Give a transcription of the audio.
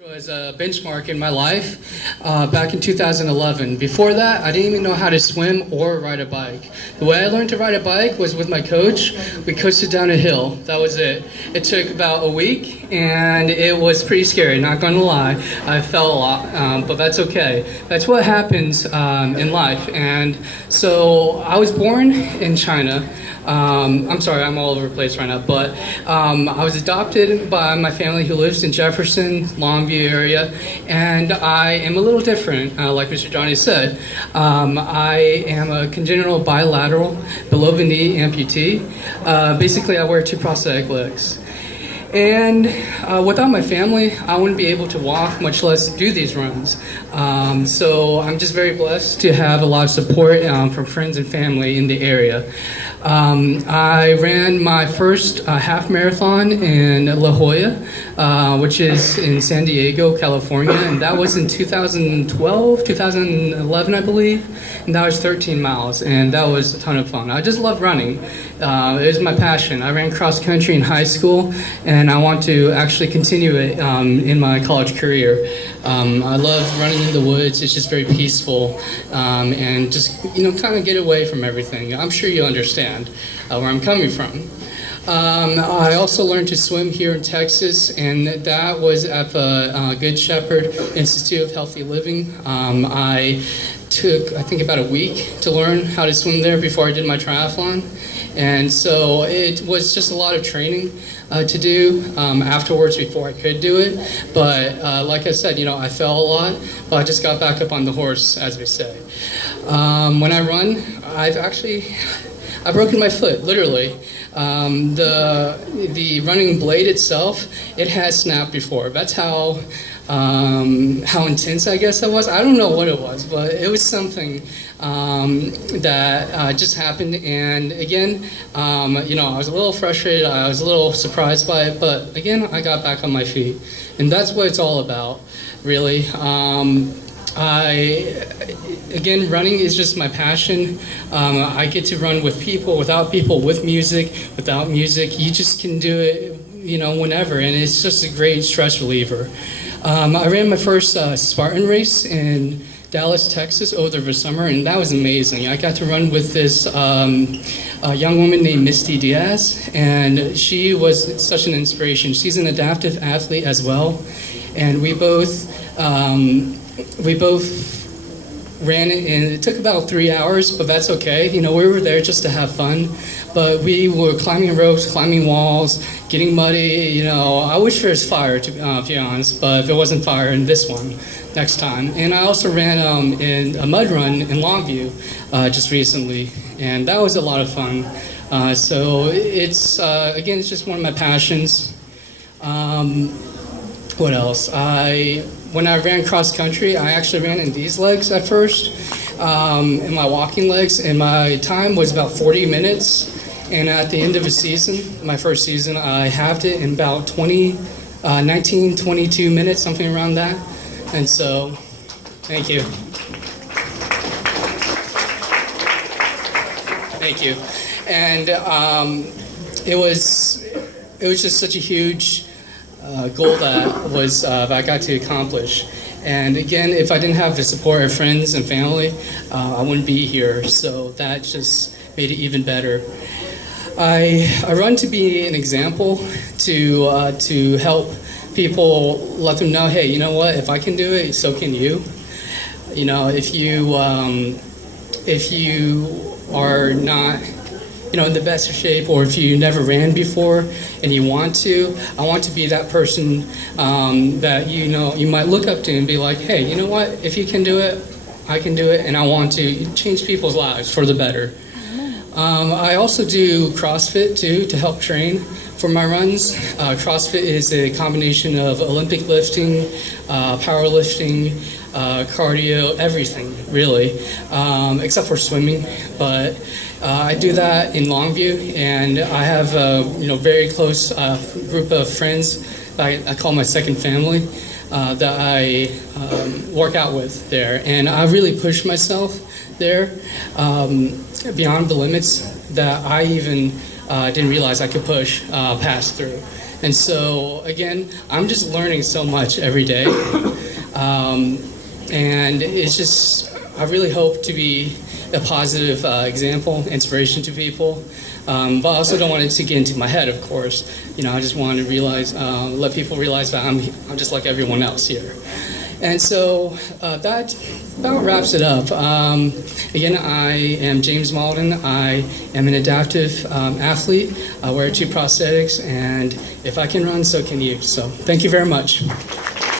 Was a benchmark in my life back in 2011. Before that, I didn't even know how to swim or ride a bike. The way I learned to ride a bike was with my coach. We coasted down a hill. That was it. It took about a week, and it was pretty scary, not going to lie. I fell a lot, but that's okay. That's what happens in life. And so I was born in China. I'm sorry, I'm all over the place right now, but I was adopted by my family who lives in Jefferson, Longview area, and I am a little different, like Mr. Johnny said. I am a congenital bilateral below the knee amputee. Basically, I wear two prosthetic legs. And without my family, I wouldn't be able to walk, much less do these runs. So I'm just very blessed to have a lot of support from friends and family in the area. I ran my first half marathon in La Jolla, which is in San Diego, California, and that was in 2012, 2011, I believe, and that was 13 miles, and that was a ton of fun. I just love running. It was my passion. I ran cross country in high school, and I want to actually continue it in my college career. I love running in the woods. It's just very peaceful, and just, kind of get away from everything. I'm sure you understand where I'm coming from. I also learned to swim here in Texas, and that was at the Good Shepherd Institute of Healthy Living. I took, I think, about a week to learn how to swim there before I did my triathlon. And so it was just a lot of training to do afterwards before I could do it. But like I said, I fell a lot, but I just got back up on the horse, as we say. When I run, I've broken my foot, literally. The running blade itself, it has snapped before. That's how intense I guess it was. I don't know what it was, but it was something that just happened. And again, I was a little frustrated. I was a little surprised by it, but again, I got back on my feet, and that's what it's all about, really. Again, running is just my passion. I get to run with people, without people, with music, without music. You just can do it, whenever, and it's just a great stress reliever. I ran my first Spartan race in Dallas, Texas over the summer, and that was amazing. I got to run with this young woman named Misty Diaz, and she was such an inspiration. She's an adaptive athlete as well, and we both ran it, and it took about 3 hours, but that's okay. We were there just to have fun, but we were climbing ropes, climbing walls, getting muddy. I wish there was fire, to be honest, but if it wasn't fire in this one, next time. And I also ran in a mud run in Longview just recently, and that was a lot of fun. So it's, again, it's just one of my passions. What else? When I ran cross country, I actually ran in these legs at first, in my walking legs, and my time was about 40 minutes. And at the end of the season, my first season, I halved it in about 19, 22 minutes, something around that. And so, thank you. Thank you. And it was just such a huge goal that I got to accomplish. And again, if I didn't have the support of friends and family, I wouldn't be here. So that just made it even better. I run to be an example, to help people, let them know, hey, you know what? If I can do it, so can you. If you are not in the best of shape, or if you never ran before and you want to, I want to be that person that you might look up to and be like, hey, you know what? If you can do it, I can do it, and I want to change people's lives for the better. I also do CrossFit too, to help train for my runs. CrossFit is a combination of Olympic lifting, powerlifting, cardio, everything really, except for swimming. But I do that in Longview, and I have a very close group of friends that I call my second family, that I work out with there, and I really push myself there beyond the limits that I even didn't realize I could push past through. And so, again, I'm just learning so much every day. And it's just, I really hope to be a positive example, inspiration to people. But I also don't want it to get into my head, of course. I just want to realize, let people realize that I'm just like everyone else here. And so that about wraps it up. Again, I am James Malden. I am an adaptive athlete. I wear 2 prosthetics, and if I can run, so can you. So thank you very much.